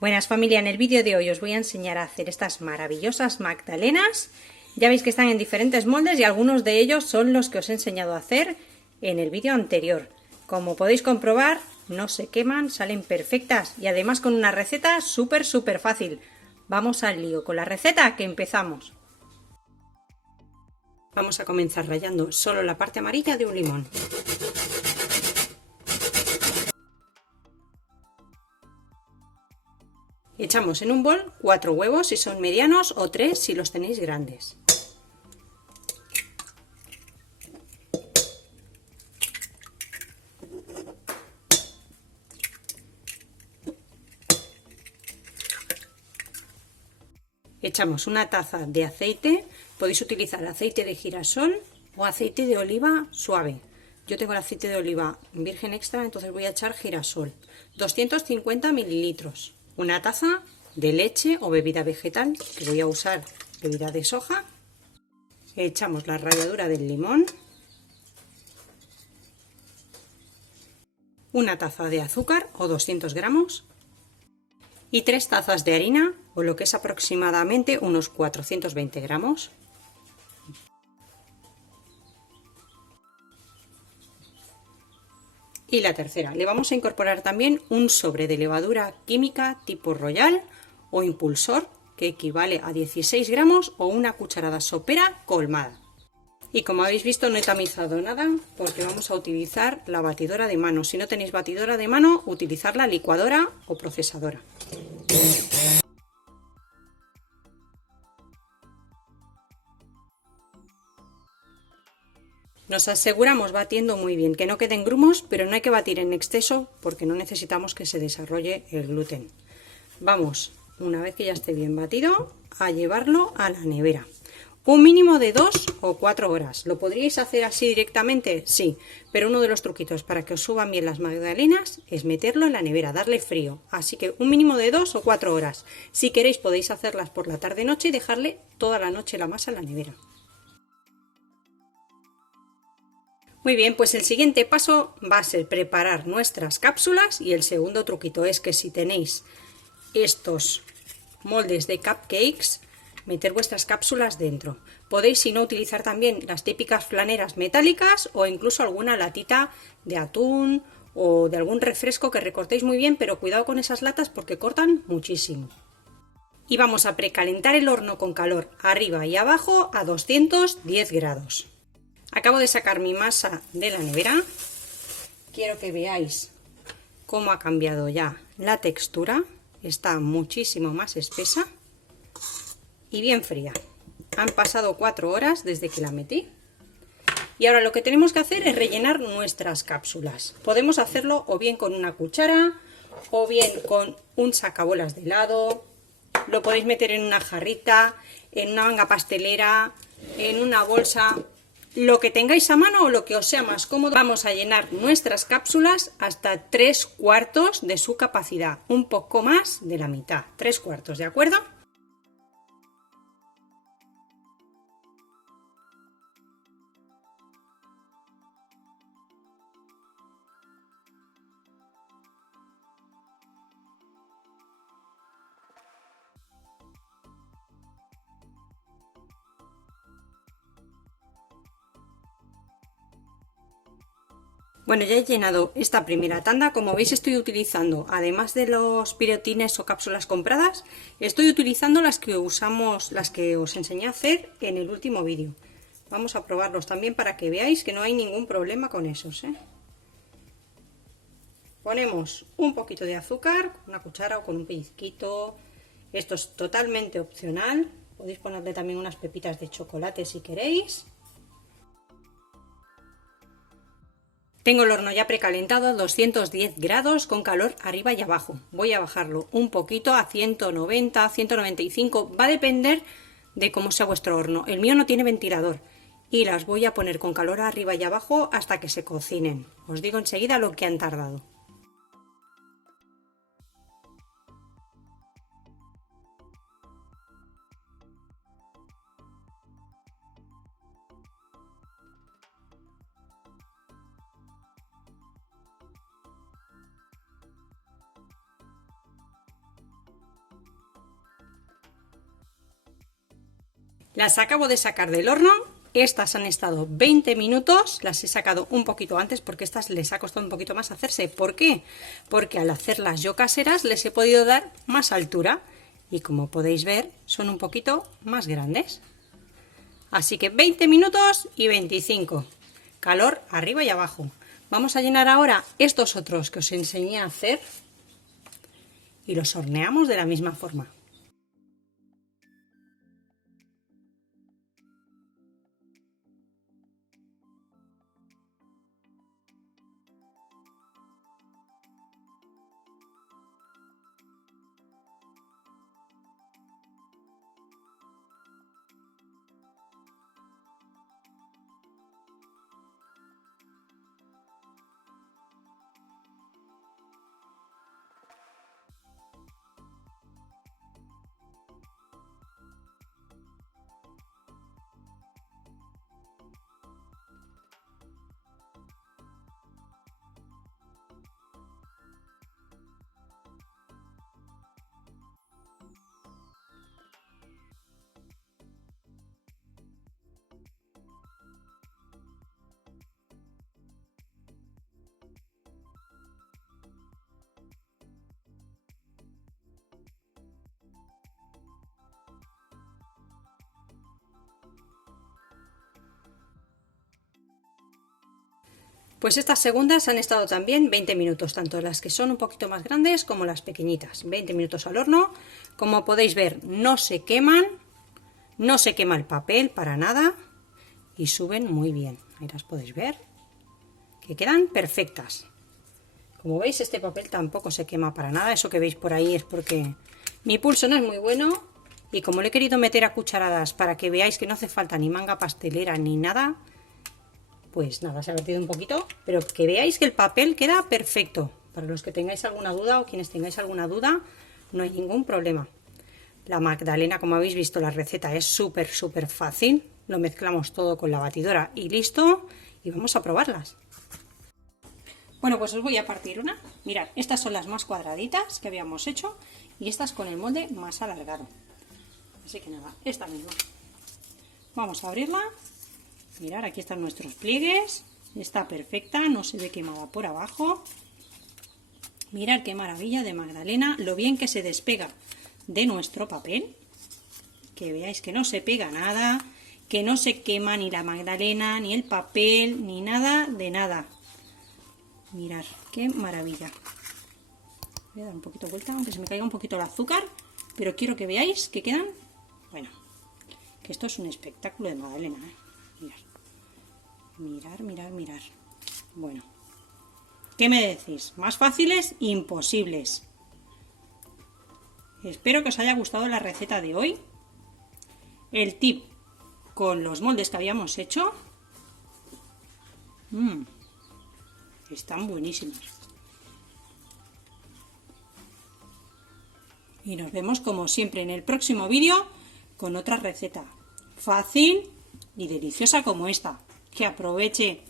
Buenas familia, en el vídeo de hoy os voy a enseñar a hacer estas maravillosas magdalenas. Ya veis que están en diferentes moldes y algunos de ellos son los que os he enseñado a hacer en el vídeo anterior. Como podéis comprobar, no se queman, salen perfectas y además con una receta súper fácil. Vamos al lío con la receta, que empezamos. Vamos a comenzar rallando solo la parte amarilla de un limón. Echamos en un bol 4 huevos si son medianos o 3 si los tenéis grandes. Echamos una taza de aceite, podéis utilizar aceite de girasol o aceite de oliva suave. Yo tengo el aceite de oliva virgen extra, entonces voy a echar girasol. 250 mililitros. Una taza de leche o bebida vegetal, que voy a usar bebida de soja. Echamos la ralladura del limón. Una taza de azúcar o 200 gramos. Y 3 tazas de harina, o lo que es aproximadamente unos 420 gramos. Y la tercera, le vamos a incorporar también un sobre de levadura química tipo Royal o impulsor, que equivale a 16 gramos o una cucharada sopera colmada. Y como habéis visto, no he tamizado nada porque vamos a utilizar la batidora de mano. Si no tenéis batidora de mano, utilizar la licuadora o procesadora. Nos aseguramos batiendo muy bien, que no queden grumos, pero no hay que batir en exceso porque no necesitamos que se desarrolle el gluten. Vamos, una vez que ya esté bien batido, a llevarlo a la nevera. Un mínimo de 2 o 4 horas. ¿Lo podríais hacer así directamente? Sí, pero uno de los truquitos para que os suban bien las magdalenas es meterlo en la nevera, darle frío. Así que un mínimo de 2 o 4 horas. Si queréis podéis hacerlas por la tarde-noche y dejarle toda la noche la masa en la nevera. Muy bien, pues el siguiente paso va a ser preparar nuestras cápsulas y el segundo truquito es que si tenéis estos moldes de cupcakes, meter vuestras cápsulas dentro. Podéis, si no, utilizar también las típicas flaneras metálicas o incluso alguna latita de atún o de algún refresco que recortéis muy bien, pero cuidado con esas latas porque cortan muchísimo. Y vamos a precalentar el horno con calor arriba y abajo a 210 grados. Acabo de sacar mi masa de la nevera. Quiero que veáis cómo ha cambiado ya la textura. Está muchísimo más espesa y bien fría. Han pasado 4 horas desde que la metí. Y ahora lo que tenemos que hacer es rellenar nuestras cápsulas. Podemos hacerlo o bien con una cuchara o bien con un sacabolas de helado. Lo podéis meter en una jarrita, en una manga pastelera, en una bolsa. Lo que tengáis a mano o lo que os sea más cómodo. Vamos a llenar nuestras cápsulas hasta 3/4 de su capacidad, un poco más de la mitad, 3/4, ¿de acuerdo? Bueno, ya he llenado esta primera tanda. Como veis, estoy utilizando, además de los pirotines o cápsulas compradas, estoy utilizando las que usamos, las que os enseñé a hacer en el último vídeo. Vamos a probarlos también para que veáis que no hay ningún problema con esos, ¿eh? Ponemos un poquito de azúcar, con una cuchara o con un pellizquito. Esto es totalmente opcional. Podéis ponerle también unas pepitas de chocolate si queréis. Tengo el horno ya precalentado a 210 grados con calor arriba y abajo. Voy a bajarlo un poquito a 190, 195. Va a depender de cómo sea vuestro horno. El mío no tiene ventilador. Y las voy a poner con calor arriba y abajo hasta que se cocinen. Os digo enseguida lo que han tardado. Las acabo de sacar del horno. Estas han estado 20 minutos, las he sacado un poquito antes porque estas les ha costado un poquito más hacerse. ¿Por qué? Porque al hacerlas yo caseras les he podido dar más altura y como podéis ver son un poquito más grandes. Así que 20 minutos y 25. Calor arriba y abajo. Vamos a llenar ahora estos otros que os enseñé a hacer y los horneamos de la misma forma. Pues estas segundas han estado también 20 minutos, tanto las que son un poquito más grandes como las pequeñitas. 20 minutos al horno. Como podéis ver, no se queman, no se quema el papel para nada y suben muy bien. Ahí las podéis ver, que quedan perfectas. Como veis, este papel tampoco se quema para nada. Eso que veis por ahí es porque mi pulso no es muy bueno y como le he querido meter a cucharadas para que veáis que no hace falta ni manga pastelera ni nada, pues nada, se ha vertido un poquito, pero que veáis que el papel queda perfecto. Para los que tengáis alguna duda o quienes tengáis alguna duda, no hay ningún problema. La magdalena, como habéis visto, la receta es súper fácil. Lo mezclamos todo con la batidora y listo. Y vamos a probarlas. Bueno, pues os voy a partir una. Mirad, estas son las más cuadraditas que habíamos hecho y estas con el molde más alargado. Así que nada, esta misma. Vamos a abrirla. Mirad, aquí están nuestros pliegues. Está perfecta, no se ve quemada por abajo. Mirad qué maravilla de magdalena, lo bien que se despega de nuestro papel. Que veáis que no se pega nada, que no se quema ni la magdalena, ni el papel, ni nada de nada. Mirad, qué maravilla. Voy a dar un poquito de vuelta, aunque se me caiga un poquito el azúcar, pero quiero que veáis que quedan, bueno, que esto es un espectáculo de magdalena, ¿eh? Mirar. Bueno, ¿qué me decís? ¿Más fáciles? Imposibles. Espero que os haya gustado la receta de hoy. El tip con los moldes que habíamos hecho. Están buenísimos. Y nos vemos como siempre en el próximo vídeo con otra receta fácil y deliciosa como esta. Que aproveche